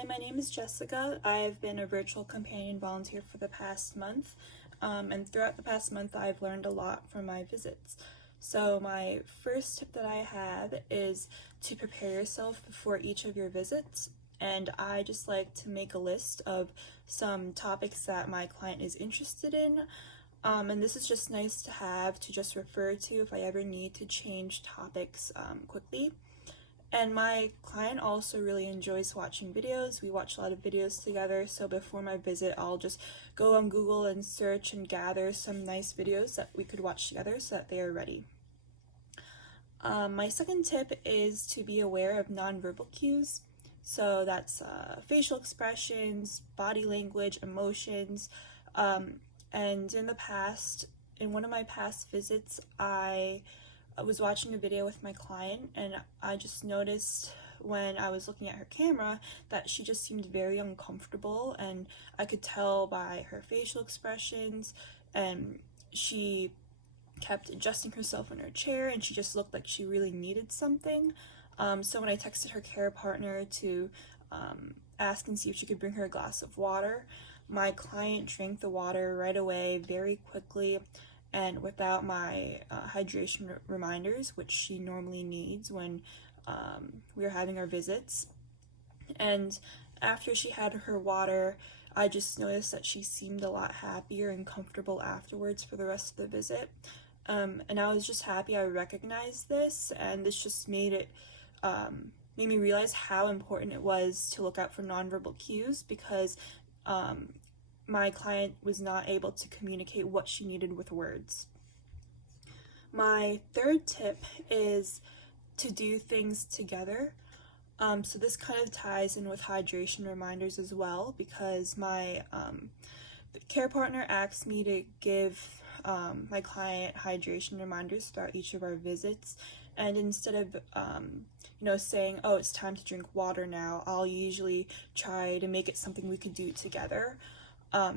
Hi, my name is Jessica. I've been a virtual companion volunteer for the past month, and throughout the past month I've learned a lot from my visits. So my first tip that I have is to prepare yourself before each of your visits, and I just like to make a list of some topics that my client is interested in, and this is just nice to have to just refer to if I ever need to change topics quickly. And my client also really enjoys watching videos. We watch a lot of videos together, so before my visit I'll just go on Google and search and gather some nice videos that we could watch together so that they are ready. My second tip is to be aware of nonverbal cues. So that's facial expressions, body language, emotions, and in one of my past visits, I was watching a video with my client, and I just noticed when I was looking at her camera that she just seemed very uncomfortable, and I could tell by her facial expressions, and she kept adjusting herself in her chair, and she just looked like she really needed something. So when I texted her care partner to ask and see if she could bring her a glass of water, my client drank the water right away, very quickly, and without my hydration reminders, which she normally needs when we are having our visits. And after she had her water, I just noticed that she seemed a lot happier and comfortable afterwards for the rest of the visit. And I was just happy I recognized this, and this just made me realize how important it was to look out for nonverbal cues, because my client was not able to communicate what she needed with words. My third tip is to do things together. So this kind of ties in with hydration reminders as well, because my care partner asked me to give my client hydration reminders throughout each of our visits, and instead of saying, oh, it's time to drink water now, I'll usually try to make it something we could do together.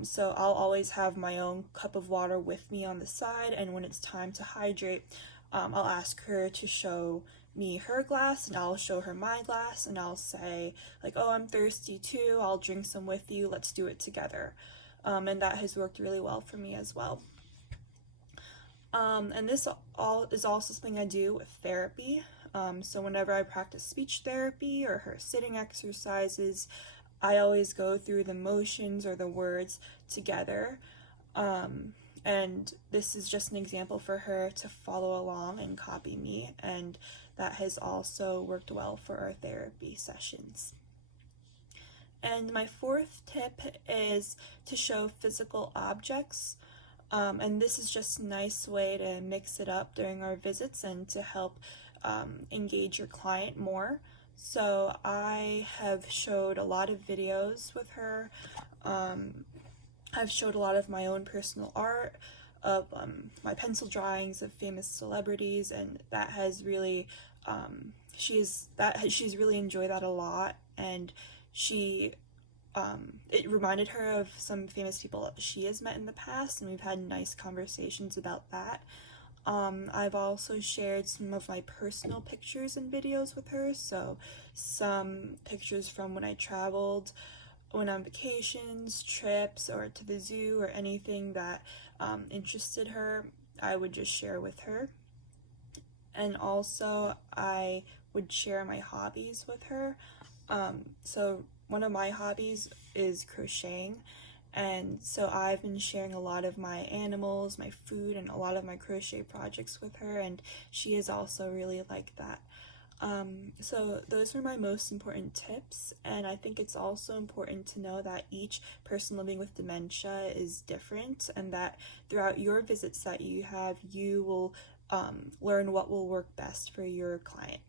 So I'll always have my own cup of water with me on the side, and when it's time to hydrate, I'll ask her to show me her glass, and I'll show her my glass, and I'll say, like, oh, I'm thirsty too, I'll drink some with you, let's do it together. And that has worked really well for me as well. And this is also something I do with therapy. So whenever I practice speech therapy or her sitting exercises, I always go through the motions or the words together, and this is just an example for her to follow along and copy me, and that has also worked well for our therapy sessions. And my fourth tip is to show physical objects, and this is just a nice way to mix it up during our visits and to help engage your client more. So I have showed a lot of videos with her. I've showed a lot of my own personal art, of my pencil drawings of famous celebrities, and that has really she's really enjoyed that a lot, and it reminded her of some famous people that she has met in the past, and we've had nice conversations about that. I've also shared some of my personal pictures and videos with her, so some pictures from when I traveled, went on vacations, trips, or to the zoo, or anything that interested her, I would just share with her. And also I would share my hobbies with her. So one of my hobbies is crocheting, and so I've been sharing a lot of my animals, my food, and a lot of my crochet projects with her, and she has also really liked that. So those are my most important tips, and I think it's also important to know that each person living with dementia is different, and that throughout your visits that you have, you will learn what will work best for your client.